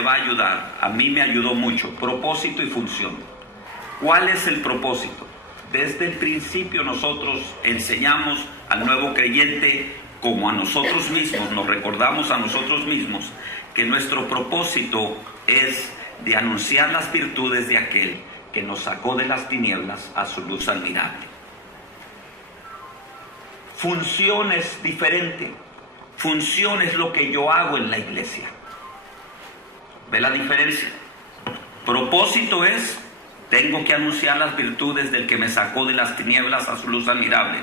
va a ayudar, a mí me ayudó mucho, propósito y función. ¿Cuál es el propósito? Desde el principio nosotros enseñamos al nuevo creyente, como a nosotros mismos, nos recordamos a nosotros mismos, que nuestro propósito es de anunciar las virtudes de aquel que nos sacó de las tinieblas a su luz admirable. Función es diferente. Función es lo que yo hago en la iglesia. ¿Ve la diferencia? Propósito es, tengo que anunciar las virtudes del que me sacó de las tinieblas a su luz admirable.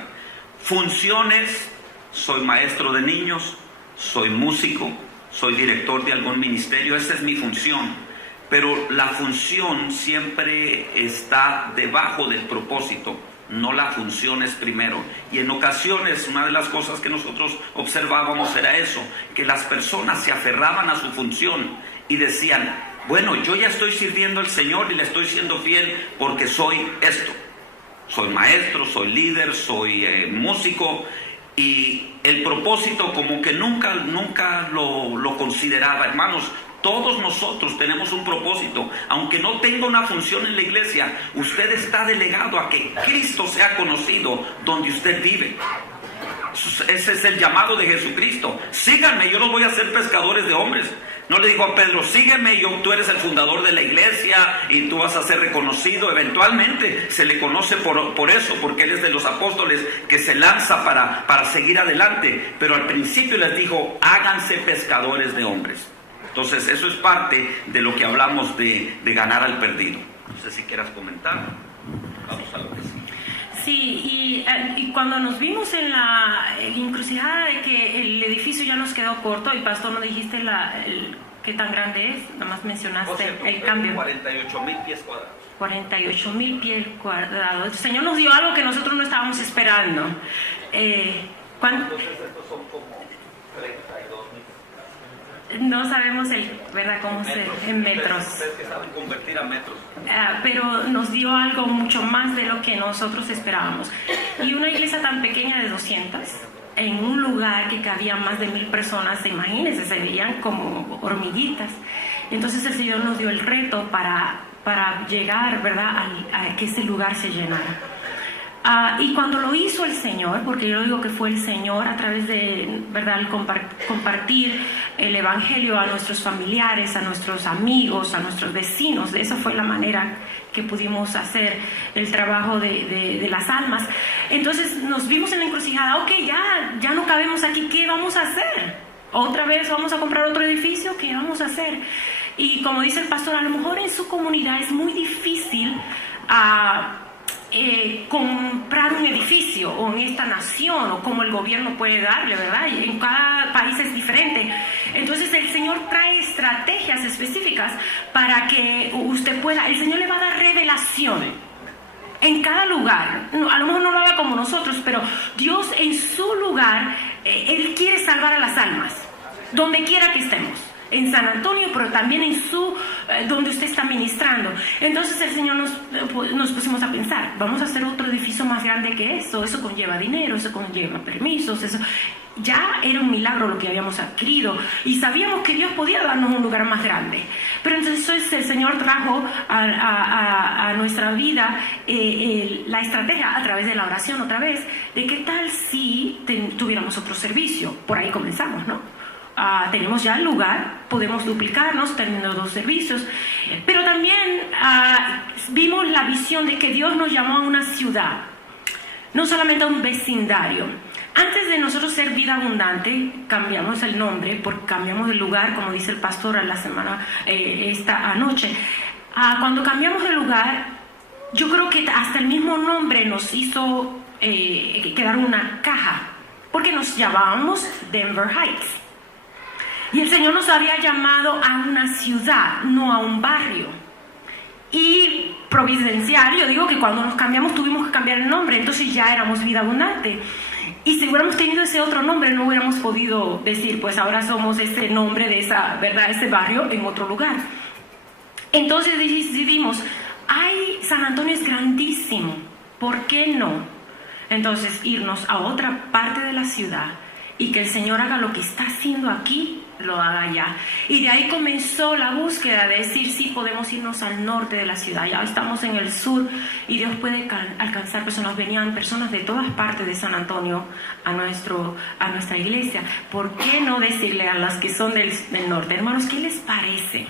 Función es, soy maestro de niños, soy músico, soy director de algún ministerio, esa es mi función. Pero la función siempre está debajo del propósito, no la función es primero. Y en ocasiones una de las cosas que nosotros observábamos era eso, que las personas se aferraban a su función y decían, bueno, yo ya estoy sirviendo al Señor y le estoy siendo fiel porque soy esto. Soy maestro, soy líder, soy músico. Y el propósito como que nunca lo consideraba. Hermanos, todos nosotros tenemos un propósito. Aunque no tenga una función en la iglesia, usted está delegado a que Cristo sea conocido donde usted vive. Ese es el llamado de Jesucristo. Síganme, yo los voy a hacer pescadores de hombres. No le dijo a Pedro, sígueme, tú eres el fundador de la iglesia y tú vas a ser reconocido. Eventualmente se le conoce por eso, porque él es de los apóstoles que se lanza para seguir adelante. Pero al principio les dijo, háganse pescadores de hombres. Entonces eso es parte de lo que hablamos de ganar al perdido. No sé si quieras comentar. Vamos a lo que sí. Sí, y cuando nos vimos en la encrucijada de que el edificio ya nos quedó corto, y pastor, no dijiste qué tan grande es, nada más mencionaste el cambio. 48,000 pies cuadrados. 48,000 pies cuadrados. El Señor nos dio algo que nosotros no estábamos esperando. Entonces estos son como 32,000. No sabemos ¿verdad? Cómo en metros. Ustedes que saben convertir a metros. Pero nos dio algo mucho más de lo que nosotros esperábamos. Y una iglesia tan pequeña de 200, en un lugar que cabía más de 1,000 personas, imagínense, se veían como hormiguitas. Entonces el Señor nos dio el reto para llegar, ¿verdad?, a que ese lugar se llenara. Y cuando lo hizo el Señor, porque yo digo que fue el Señor a través de, ¿verdad?, el compartir el Evangelio a nuestros familiares, a nuestros amigos, a nuestros vecinos, de esa fue la manera que pudimos hacer el trabajo de las almas. Entonces nos vimos en la encrucijada, ok, ya no cabemos aquí, ¿qué vamos a hacer? ¿Otra vez vamos a comprar otro edificio? ¿Qué vamos a hacer? Y como dice el pastor, a lo mejor en su comunidad es muy difícil comprar un edificio, o en esta nación, o como el gobierno puede darle, ¿verdad? Y en cada país es diferente. Entonces el Señor trae estrategias específicas para que usted pueda, el Señor le va a dar revelación en cada lugar. A lo mejor no lo haga como nosotros, pero Dios en su lugar, Él quiere salvar a las almas, donde quiera que estemos. En San Antonio, pero también en donde usted está ministrando. Entonces el Señor nos pusimos a pensar, vamos a hacer otro edificio más grande que eso conlleva dinero, eso conlleva permisos, eso ya era un milagro lo que habíamos adquirido, y sabíamos que Dios podía darnos un lugar más grande. Pero entonces el Señor trajo a nuestra vida la estrategia a través de la oración otra vez, de qué tal si tuviéramos otro servicio. Por ahí comenzamos, ¿no? Tenemos ya el lugar, podemos duplicarnos teniendo 2 servicios, pero también vimos la visión de que Dios nos llamó a una ciudad, no solamente a un vecindario. Antes de nosotros ser Vida Abundante, cambiamos el nombre, porque cambiamos el lugar, como dice el pastor a la semana, esta anoche. Cuando cambiamos de lugar, yo creo que hasta el mismo nombre nos hizo quedar una caja, porque nos llamábamos Denver Heights. Y el Señor nos había llamado a una ciudad, no a un barrio. Y providencial, yo digo que cuando nos cambiamos tuvimos que cambiar el nombre, entonces ya éramos Vida Abundante. Y si hubiéramos tenido ese otro nombre, no hubiéramos podido decir, pues ahora somos ese nombre de ese barrio en otro lugar. Entonces decidimos, San Antonio es grandísimo, ¿por qué no? Entonces irnos a otra parte de la ciudad y que el Señor haga lo que está haciendo aquí lo haga allá. Y de ahí comenzó la búsqueda de decir, sí, podemos irnos al norte de la ciudad, ya estamos en el sur y Dios puede alcanzar personas. Venían personas de todas partes de San Antonio a nuestra iglesia. ¿Por qué no decirle a las que son del norte, hermanos, qué les parece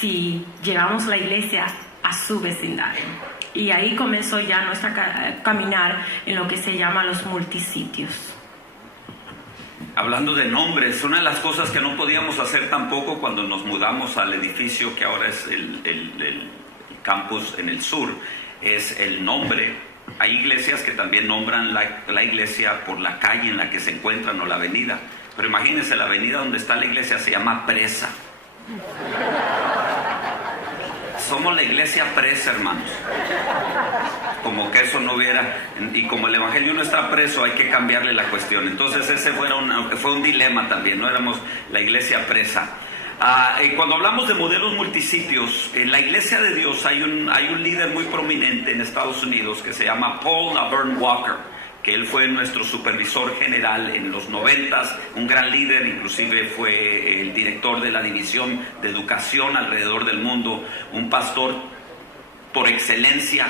si llevamos la iglesia a su vecindario? Y ahí comenzó ya nuestra caminar en lo que se llama los multisitios. Hablando de nombres, una de las cosas que no podíamos hacer tampoco cuando nos mudamos al edificio que ahora es el campus en el sur, es el nombre. Hay iglesias que también nombran la iglesia por la calle en la que se encuentran o la avenida. Pero imagínense, la avenida donde está la iglesia se llama Presa. Somos la iglesia presa, hermanos. Como que eso no hubiera, y como el evangelio no está preso, hay que cambiarle la cuestión. Entonces ese fue un dilema también, no éramos la iglesia presa. Cuando hablamos de modelos multisitios, en la iglesia de Dios hay un líder muy prominente en Estados Unidos que se llama Paul Laverne Walker, que él fue nuestro supervisor general en los 90s, un gran líder, inclusive fue el director de la división de educación alrededor del mundo, un pastor por excelencia.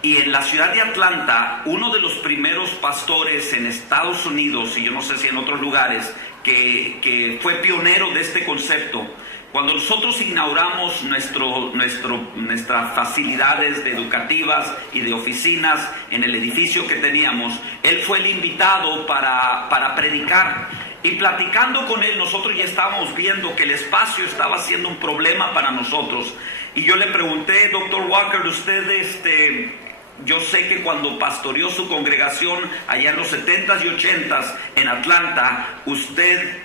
Y en la ciudad de Atlanta, uno de los primeros pastores en Estados Unidos, y yo no sé si en otros lugares, que fue pionero de este concepto. Cuando nosotros inauguramos nuestras facilidades educativas y de oficinas en el edificio que teníamos, él fue el invitado para predicar. Y platicando con él, nosotros ya estábamos viendo que el espacio estaba siendo un problema para nosotros. Y yo le pregunté, Dr. Walker, usted, yo sé que cuando pastoreó su congregación allá en los 70s y 80s en Atlanta, usted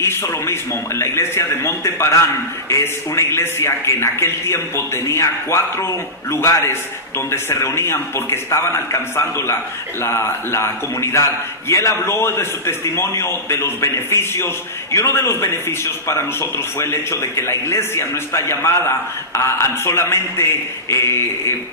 hizo lo mismo. En la iglesia de Monte Parán es una iglesia que en aquel tiempo tenía 4 lugares donde se reunían porque estaban alcanzando la comunidad. Y él habló de su testimonio, de los beneficios, y uno de los beneficios para nosotros fue el hecho de que la iglesia no está llamada a solamente,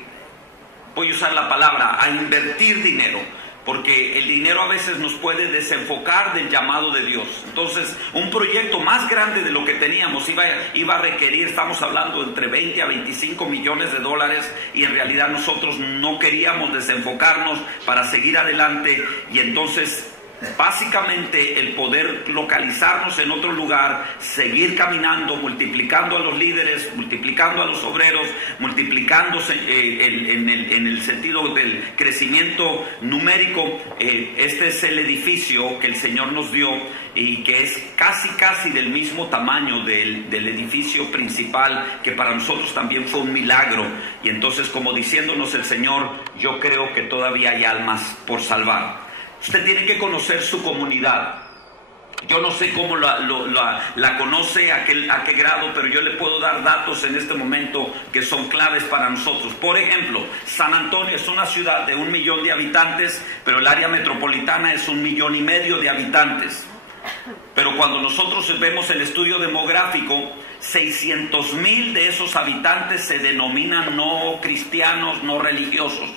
voy a usar la palabra, a invertir dinero, porque el dinero a veces nos puede desenfocar del llamado de Dios. Entonces, un proyecto más grande de lo que teníamos iba a requerir, estamos hablando entre 20 a 25 millones de dólares, y en realidad nosotros no queríamos desenfocarnos para seguir adelante. Y entonces, básicamente, el poder localizarnos en otro lugar, seguir caminando, multiplicando a los líderes, multiplicando a los obreros, multiplicándose en el sentido del crecimiento numérico. Este es el edificio que el Señor nos dio y que es casi del mismo tamaño del edificio principal, que para nosotros también fue un milagro. Y entonces, como diciéndonos el Señor, yo creo que todavía hay almas por salvar. Usted tiene que conocer su comunidad. Yo no sé cómo la conoce, a qué grado, pero yo le puedo dar datos en este momento que son claves para nosotros. Por ejemplo, San Antonio es una ciudad de 1 millón de habitantes, pero el área metropolitana es 1,5 millones de habitantes. Pero cuando nosotros vemos el estudio demográfico, 600,000 de esos habitantes se denominan no cristianos, no religiosos.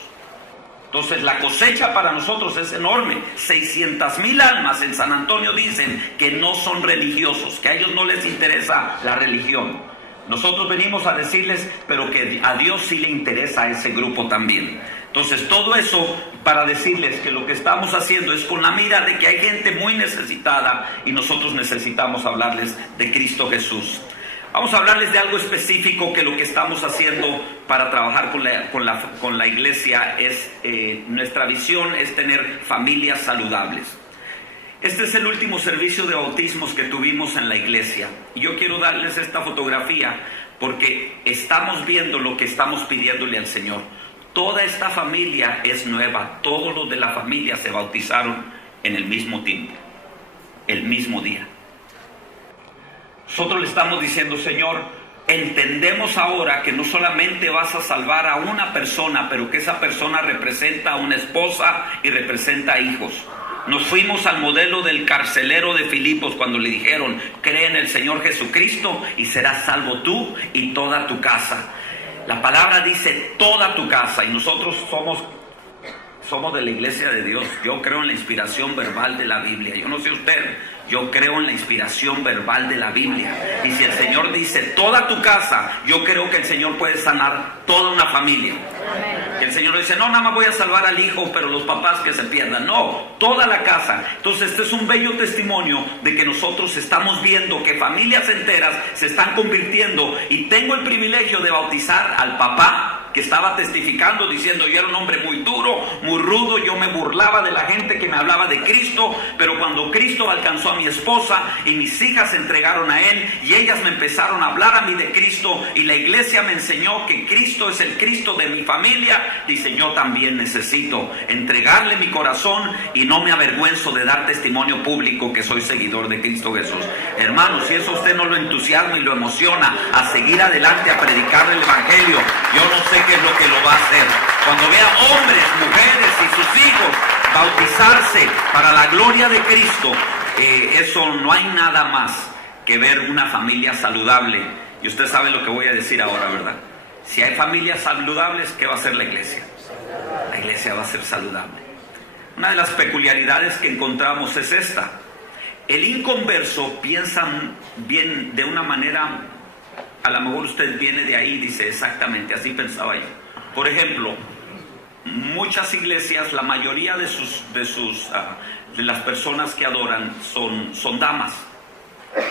Entonces la cosecha para nosotros es enorme. 600,000 almas en San Antonio dicen que no son religiosos, que a ellos no les interesa la religión. Nosotros venimos a decirles, pero que a Dios sí le interesa a ese grupo también. Entonces todo eso para decirles que lo que estamos haciendo es con la mira de que hay gente muy necesitada y nosotros necesitamos hablarles de Cristo Jesús. Vamos a hablarles de algo específico, que lo que estamos haciendo para trabajar con la iglesia es, nuestra visión es tener familias saludables. Este es el último servicio de bautismos que tuvimos en la iglesia. Y yo quiero darles esta fotografía porque estamos viendo lo que estamos pidiéndole al Señor. Toda esta familia es nueva. Todos los de la familia se bautizaron en el mismo tiempo, el mismo día. Nosotros le estamos diciendo, Señor, entendemos ahora que no solamente vas a salvar a una persona, pero que esa persona representa a una esposa y representa a hijos. Nos fuimos al modelo del carcelero de Filipos cuando le dijeron, cree en el Señor Jesucristo y serás salvo tú y toda tu casa. La palabra dice toda tu casa, y nosotros somos de la iglesia de Dios. Yo creo en la inspiración verbal de la Biblia. Yo no sé usted, Yo creo en la inspiración verbal de la Biblia. Y si el Señor dice toda tu casa, yo creo que el Señor puede sanar toda una familia. Y el Señor dice, no, nada más voy a salvar al hijo, pero los papás que se pierdan. No, toda la casa. Entonces este es un bello testimonio de que nosotros estamos viendo que familias enteras se están convirtiendo. Y tengo el privilegio de bautizar al papá que estaba testificando, diciendo, yo era un hombre muy duro, muy rudo, yo me burlaba de la gente que me hablaba de Cristo, pero cuando Cristo alcanzó a mi esposa y mis hijas se entregaron a Él y ellas me empezaron a hablar a mí de Cristo y la iglesia me enseñó que Cristo es el Cristo de mi familia, dice, yo también necesito entregarle mi corazón y no me avergüenzo de dar testimonio público que soy seguidor de Cristo Jesús. Hermanos, si eso a usted no lo entusiasma y lo emociona a seguir adelante, a predicarle el Evangelio, yo no sé qué es lo que lo va a hacer. Cuando vea hombres, mujeres y sus hijos bautizarse para la gloria de Cristo, eso no hay nada más que ver una familia saludable. Y usted sabe lo que voy a decir ahora, ¿verdad? Si hay familias saludables, ¿qué va a hacer la iglesia? La iglesia va a ser saludable. Una de las peculiaridades que encontramos es esta. El inconverso piensa bien de una manera. A lo mejor usted viene de ahí y dice, exactamente, así pensaba yo. Por ejemplo, muchas iglesias, la mayoría de las personas que adoran son damas.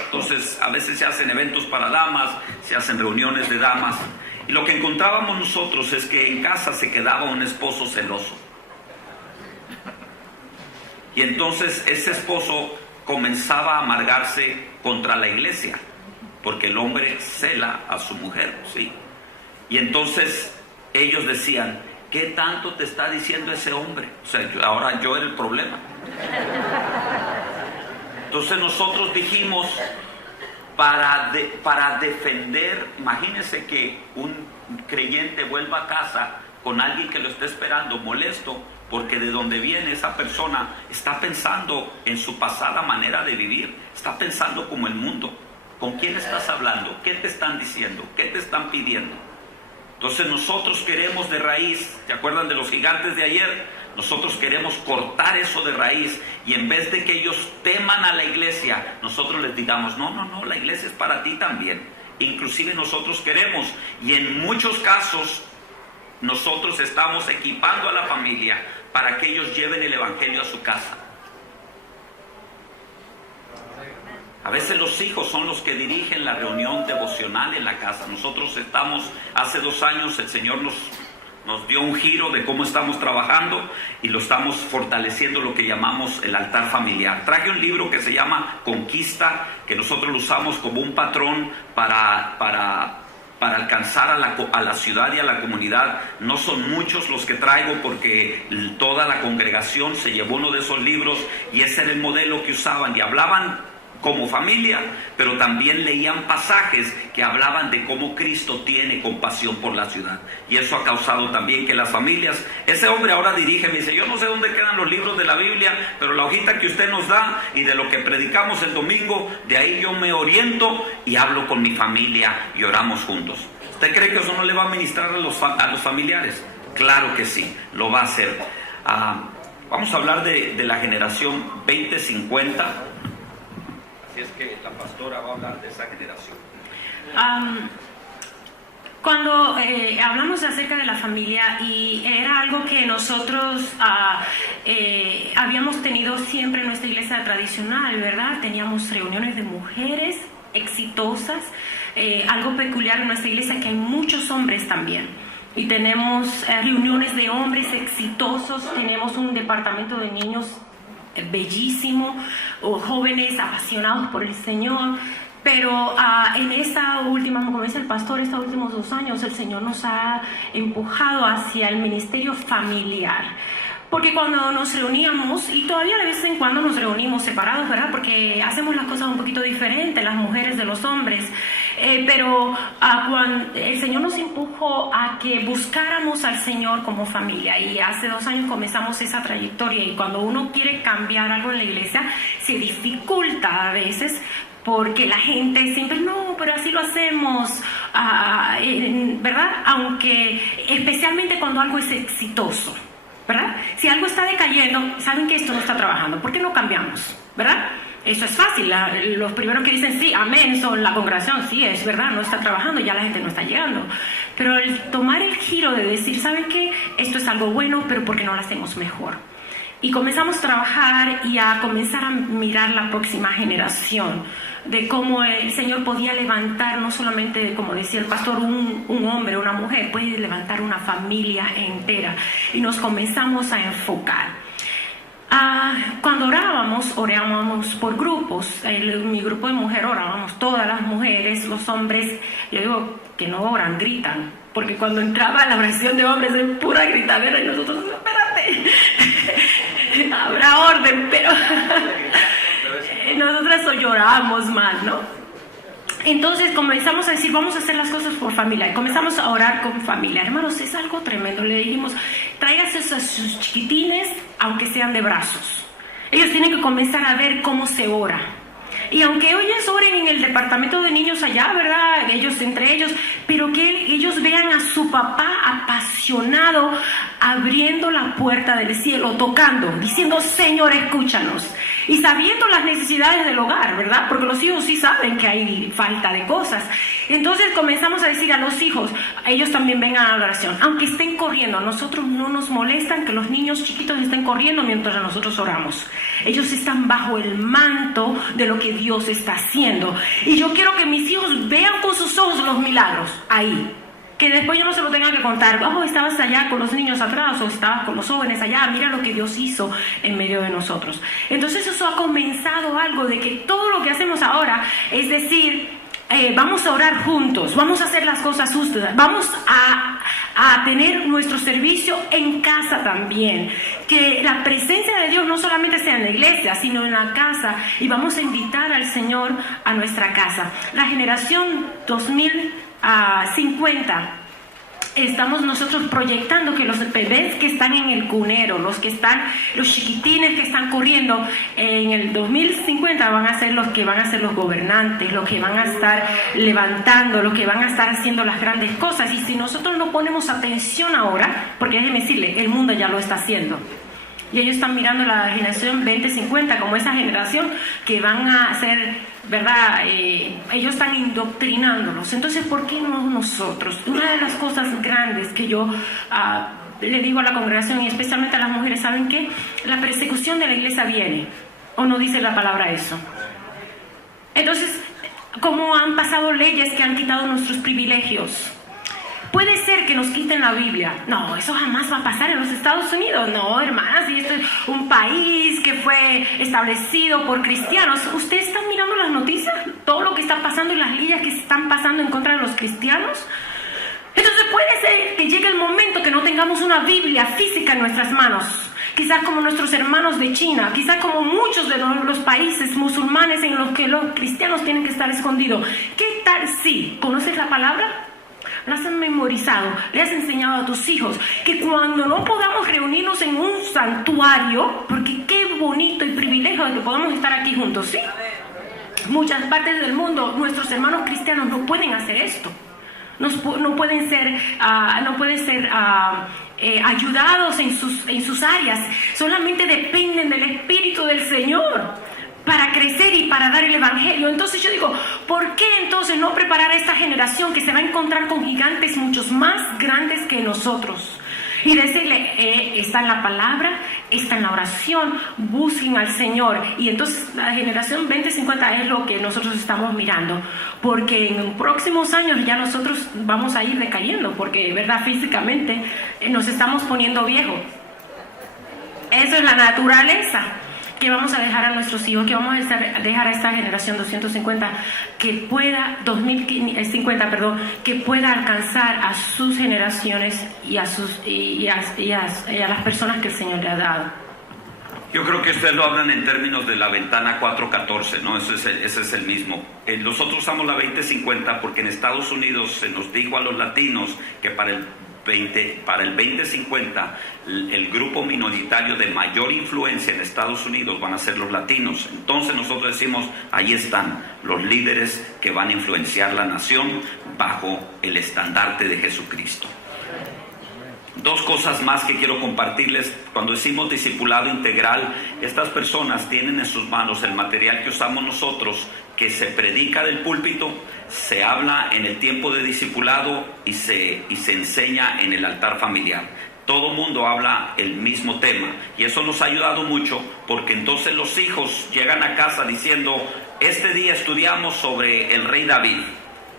Entonces, a veces se hacen eventos para damas, se hacen reuniones de damas. Y lo que encontrábamos nosotros es que en casa se quedaba un esposo celoso. Y entonces ese esposo comenzaba a amargarse contra la iglesia, porque el hombre cela a su mujer, ¿sí? Y entonces ellos decían, ¿qué tanto te está diciendo ese hombre? O sea, ahora yo era el problema. Entonces nosotros dijimos, para defender, imagínense que un creyente vuelva a casa con alguien que lo esté esperando, molesto, porque de donde viene esa persona está pensando en su pasada manera de vivir, está pensando como el mundo. ¿Con quién estás hablando? ¿Qué te están diciendo? ¿Qué te están pidiendo? Entonces nosotros queremos de raíz, ¿se acuerdan de los gigantes de ayer? Nosotros queremos cortar eso de raíz y en vez de que ellos teman a la iglesia, nosotros les digamos, no, la iglesia es para ti también. Inclusive nosotros queremos, y en muchos casos nosotros estamos equipando a la familia para que ellos lleven el evangelio a su casa. A veces los hijos son los que dirigen la reunión devocional en la casa. Nosotros hace 2 años el Señor nos dio un giro de cómo estamos trabajando y lo estamos fortaleciendo, lo que llamamos el altar familiar. Traje un libro que se llama Conquista, que nosotros lo usamos como un patrón para alcanzar a la ciudad y a la comunidad. No son muchos los que traigo porque toda la congregación se llevó uno de esos libros y ese era el modelo que usaban y hablaban como familia, pero también leían pasajes que hablaban de cómo Cristo tiene compasión por la ciudad, y eso ha causado también que las familias, ese hombre ahora dirige, me dice, yo no sé dónde quedan los libros de la Biblia, pero la hojita que usted nos da y de lo que predicamos el domingo, de ahí yo me oriento y hablo con mi familia y oramos juntos. ¿Usted cree que eso no le va a ministrar a los familiares? Claro que sí, lo va a hacer. Vamos a hablar de la generación 2050. Es que la pastora va a hablar de esa generación. Cuando hablamos acerca de la familia, y era algo que nosotros habíamos tenido siempre en nuestra iglesia tradicional, ¿verdad? Teníamos reuniones de mujeres exitosas, algo peculiar en nuestra iglesia que hay muchos hombres también. Y tenemos reuniones de hombres exitosos, tenemos un departamento de niños bellísimo, o jóvenes apasionados por el Señor, pero en esta última, como dice el pastor, estos últimos 2 años el Señor nos ha empujado hacia el ministerio familiar, porque cuando nos reuníamos, y todavía de vez en cuando nos reunimos separados, ¿verdad? Porque hacemos las cosas un poquito diferentes, las mujeres de los hombres, pero cuando el Señor nos empujó a que buscáramos al Señor como familia, y hace 2 años comenzamos esa trayectoria, y cuando uno quiere cambiar algo en la iglesia, se dificulta a veces, porque la gente siempre, no, pero así lo hacemos, ¿verdad? Aunque especialmente cuando algo es exitoso, ¿verdad? Si algo está decayendo, saben que esto no está trabajando, ¿por qué no cambiamos? ¿Verdad? eso es fácil. Los primeros que dicen sí, amén, son la congregación. Sí, es verdad, no está trabajando, ya la gente no está llegando. Pero el tomar el giro de decir, ¿saben qué? Esto es algo bueno, pero ¿por qué no lo hacemos mejor? Y comenzamos a trabajar y a comenzar a mirar la próxima generación, de cómo el Señor podía levantar, no solamente, como decía el pastor, un hombre, una mujer, puede levantar una familia entera. Y nos comenzamos a enfocar. Cuando orábamos por grupos. Mi grupo de mujeres orábamos todas las mujeres. Los hombres, yo digo que no oran, gritan, porque cuando entraba la oración de hombres es pura gritadera y nosotros, espérate, habrá orden, pero nosotras llorábamos más, ¿no? Entonces comenzamos a decir, vamos a hacer las cosas por familia, y comenzamos a orar con familia. Hermanos, es algo tremendo. Le dijimos, tráigase a sus chiquitines, aunque sean de brazos. Ellos tienen que comenzar a ver cómo se ora. Y aunque ellos oren en el departamento de niños allá, ¿verdad? Ellos entre ellos, pero que ellos vean a su papá apasionado, abriendo la puerta del cielo, tocando, diciendo, Señor, escúchanos. Y sabiendo las necesidades del hogar, ¿verdad? Porque los hijos sí saben que hay falta de cosas. Entonces comenzamos a decir a los hijos, ellos también vengan a la oración. Aunque estén corriendo, a nosotros no nos molestan que los niños chiquitos estén corriendo mientras nosotros oramos. Ellos están bajo el manto de lo que Dios está haciendo. Y yo quiero que mis hijos vean con sus ojos los milagros ahí. Que después yo no se lo tenga que contar, estabas allá con los niños atrás, o estabas con los jóvenes allá, mira lo que Dios hizo en medio de nosotros. Entonces eso ha comenzado algo de que todo lo que hacemos ahora, es decir, vamos a orar juntos, vamos a hacer las cosas justas, vamos a tener nuestro servicio en casa también, que la presencia de Dios no solamente sea en la iglesia, sino en la casa, y vamos a invitar al Señor a nuestra casa. La generación 2050, estamos nosotros proyectando que los bebés que están en el cunero, los chiquitines que están corriendo, en el 2050 van a ser los que van a ser los gobernantes, los que van a estar levantando, los que van a estar haciendo las grandes cosas. Y si nosotros no ponemos atención ahora, porque déjeme decirle, el mundo ya lo está haciendo. Y ellos están mirando la generación 2050 como esa generación que van a ser, ¿verdad? Ellos están indoctrinándolos. Entonces, ¿por qué no nosotros? Una de las cosas grandes que yo le digo a la congregación, y especialmente a las mujeres, ¿saben qué? La persecución de la iglesia viene. ¿O no dice la palabra eso? Entonces, ¿cómo han pasado leyes que han quitado nuestros privilegios? Puede ser que nos quiten la Biblia. No, eso jamás va a pasar en los Estados Unidos. No, hermanas, y esto es un país que fue establecido por cristianos. ¿Ustedes están mirando las noticias? Todo lo que está pasando y las leyes que están pasando en contra de los cristianos. Entonces puede ser que llegue el momento que no tengamos una Biblia física en nuestras manos. Quizás como nuestros hermanos de China, quizás como muchos de los países musulmanes en los que los cristianos tienen que estar escondidos. ¿Qué tal si conoces la palabra? Las has memorizado, le has enseñado a tus hijos que cuando no podamos reunirnos en un santuario, porque qué bonito y privilegio de que podamos estar aquí juntos, ¿sí? Muchas partes del mundo, nuestros hermanos cristianos no pueden hacer esto, no pueden ser ayudados en sus áreas, solamente dependen del Espíritu del Señor para crecer y para dar el Evangelio. Entonces yo digo, ¿por qué entonces no preparar a esta generación que se va a encontrar con gigantes muchos más grandes que nosotros? Y decirle, está en la palabra, está en la oración, busquen al Señor. Y entonces la generación 2050 es lo que nosotros estamos mirando, porque en los próximos años ya nosotros vamos a ir decayendo, porque verdad, físicamente nos estamos poniendo viejos. Eso es la naturaleza que vamos a dejar a nuestros hijos, que vamos a dejar a esta generación 250 que pueda, 2050, perdón, que pueda alcanzar a sus generaciones y a las personas que el Señor le ha dado. Yo creo que ustedes lo hablan en términos de la ventana 414, ¿no? Ese es el mismo. Nosotros usamos la 2050 porque en Estados Unidos se nos dijo a los latinos que para el 2050 el grupo minoritario de mayor influencia en Estados Unidos van a ser los latinos. Entonces nosotros decimos, ahí están los líderes que van a influenciar la nación bajo el estandarte de Jesucristo. Dos cosas más que quiero compartirles. Cuando decimos discipulado integral, estas personas tienen en sus manos el material que usamos nosotros, que se predica del púlpito, se habla en el tiempo de discipulado y se enseña en el altar familiar. Todo mundo habla el mismo tema y eso nos ha ayudado mucho, porque entonces los hijos llegan a casa diciendo: este día estudiamos sobre el rey David,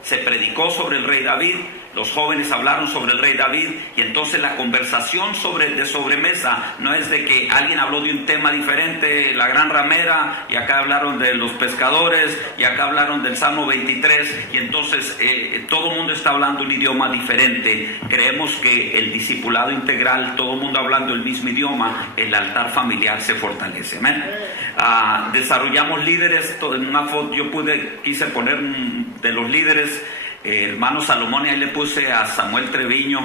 se predicó sobre el rey David, los jóvenes hablaron sobre el rey David, y entonces la conversación de sobremesa no es de que alguien habló de un tema diferente, la gran ramera, y acá hablaron de los pescadores, y acá hablaron del Salmo 23, y entonces todo el mundo está hablando un idioma diferente. Creemos que el discipulado integral, todo el mundo hablando el mismo idioma, el altar familiar se fortalece. Amén. Desarrollamos líderes. En una foto yo quise poner de los líderes, hermano Salomón, y ahí le puse a Samuel Treviño,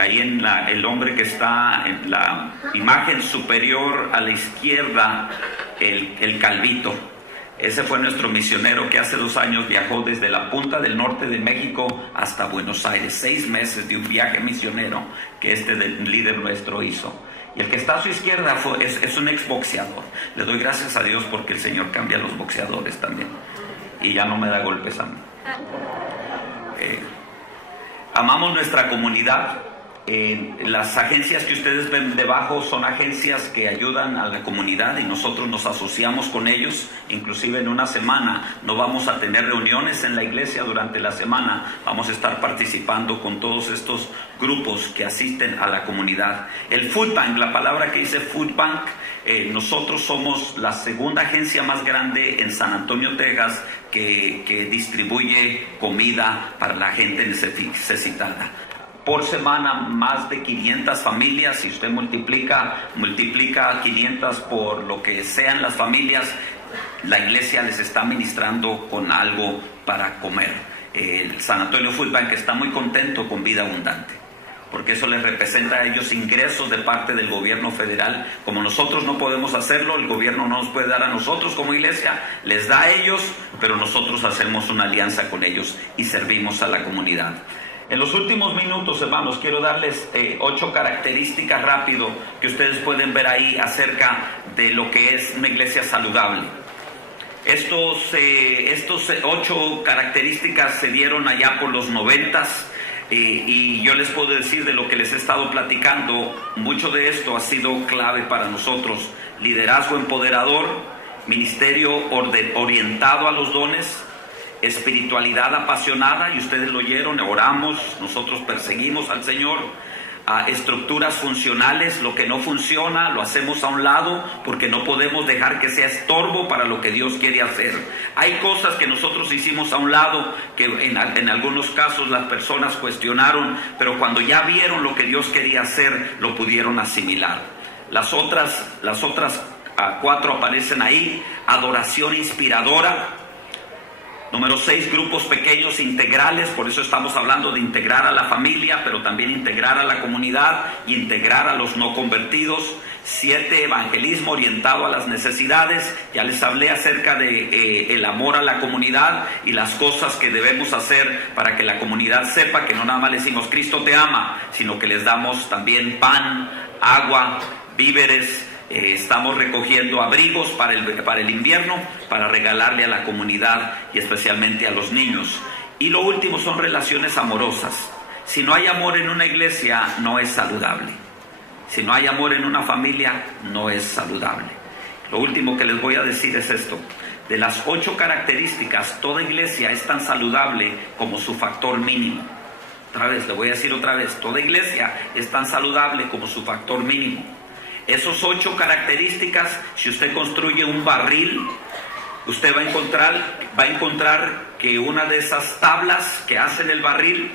ahí en el hombre que está en la imagen superior a la izquierda, el calvito. Ese fue nuestro misionero que hace 2 años viajó desde la punta del norte de México hasta Buenos Aires. 6 meses de un viaje misionero que líder nuestro hizo. Y el que está a su izquierda es un exboxeador. Le doy gracias a Dios porque el Señor cambia a los boxeadores también. Y ya no me da golpes a mí. Amamos nuestra comunidad. Las agencias que ustedes ven debajo son agencias que ayudan a la comunidad y nosotros nos asociamos con ellos. Inclusive en una semana no vamos a tener reuniones en la iglesia durante la semana. Vamos a estar participando con todos estos grupos que asisten a la comunidad. El Food Bank, la palabra que dice Food Bank, nosotros somos la segunda agencia más grande en San Antonio, Texas, que distribuye comida para la gente necesitada. Por semana, más de 500 familias. Si usted multiplica 500 por lo que sean las familias, la iglesia les está ministrando con algo para comer. El San Antonio Food Bank está muy contento con Vida Abundante, porque eso les representa a ellos ingresos de parte del gobierno federal. Como nosotros no podemos hacerlo, el gobierno no nos puede dar a nosotros como iglesia, les da a ellos, pero nosotros hacemos una alianza con ellos y servimos a la comunidad. En los últimos minutos, hermanos, quiero darles 8 características rápido que ustedes pueden ver ahí acerca de lo que es una iglesia saludable. Estos 8 características se dieron allá por los 90s. Y yo les puedo decir, de lo que les he estado platicando, mucho de esto ha sido clave para nosotros. Liderazgo empoderador, ministerio orientado a los dones, espiritualidad apasionada, y ustedes lo oyeron, oramos, nosotros perseguimos al Señor. Estructuras funcionales, lo que no funciona lo hacemos a un lado porque no podemos dejar que sea estorbo para lo que Dios quiere hacer. Hay cosas que nosotros hicimos a un lado que en algunos casos las personas cuestionaron, pero cuando ya vieron lo que Dios quería hacer, lo pudieron asimilar. Las otras 4 aparecen ahí. Adoración inspiradora. Número 6, grupos pequeños integrales. Por eso estamos hablando de integrar a la familia, pero también integrar a la comunidad y integrar a los no convertidos. 7, evangelismo orientado a las necesidades. Ya les hablé acerca de el amor a la comunidad y las cosas que debemos hacer para que la comunidad sepa que no nada más le decimos Cristo te ama, sino que les damos también pan, agua, víveres. Estamos recogiendo abrigos para el invierno, para regalarle a la comunidad y especialmente a los niños. Y lo último son relaciones amorosas. Si no hay amor en una iglesia, no es saludable. Si no hay amor en una familia, no es saludable. Lo último que les voy a decir es esto. De las 8 características, toda iglesia es tan saludable como su factor mínimo. Le voy a decir otra vez, toda iglesia es tan saludable como su factor mínimo. Esos 8 características, si usted construye un barril, usted va a encontrar que una de esas tablas que hacen el barril,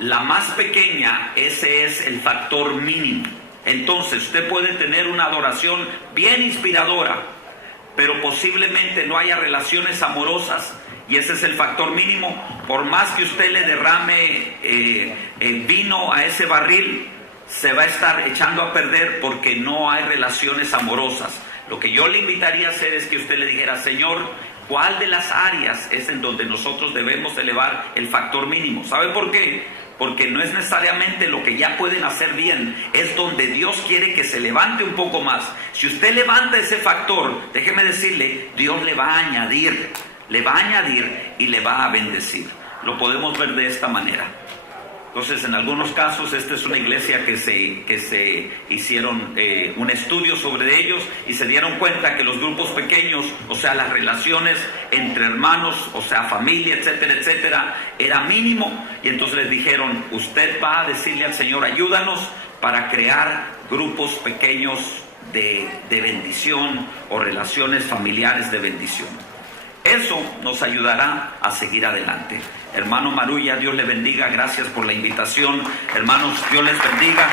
la más pequeña, ese es el factor mínimo. Entonces usted puede tener una adoración bien inspiradora, pero posiblemente no haya relaciones amorosas, y ese es el factor mínimo. Por más que usted le derrame vino a ese barril, se va a estar echando a perder porque no hay relaciones amorosas. Lo que yo le invitaría a hacer es que usted le dijera: Señor, ¿cuál de las áreas es en donde nosotros debemos elevar el factor mínimo? ¿Sabe por qué? porque no es necesariamente lo que ya pueden hacer bien, es donde Dios quiere que se levante un poco más. Si usted levanta ese factor, déjeme decirle, Dios le va a añadir y le va a bendecir. Lo podemos ver de esta manera. Entonces, en algunos casos, esta es una iglesia que se hicieron un estudio sobre ellos y se dieron cuenta que los grupos pequeños, o sea, las relaciones entre hermanos, o sea, familia, etcétera, etcétera, era mínimo. Y entonces les dijeron, usted va a decirle al Señor, ayúdanos para crear grupos pequeños de bendición o relaciones familiares de bendición. Eso nos ayudará a seguir adelante. Hermano Marulla, Dios le bendiga. Gracias por la invitación. Hermanos, Dios les bendiga.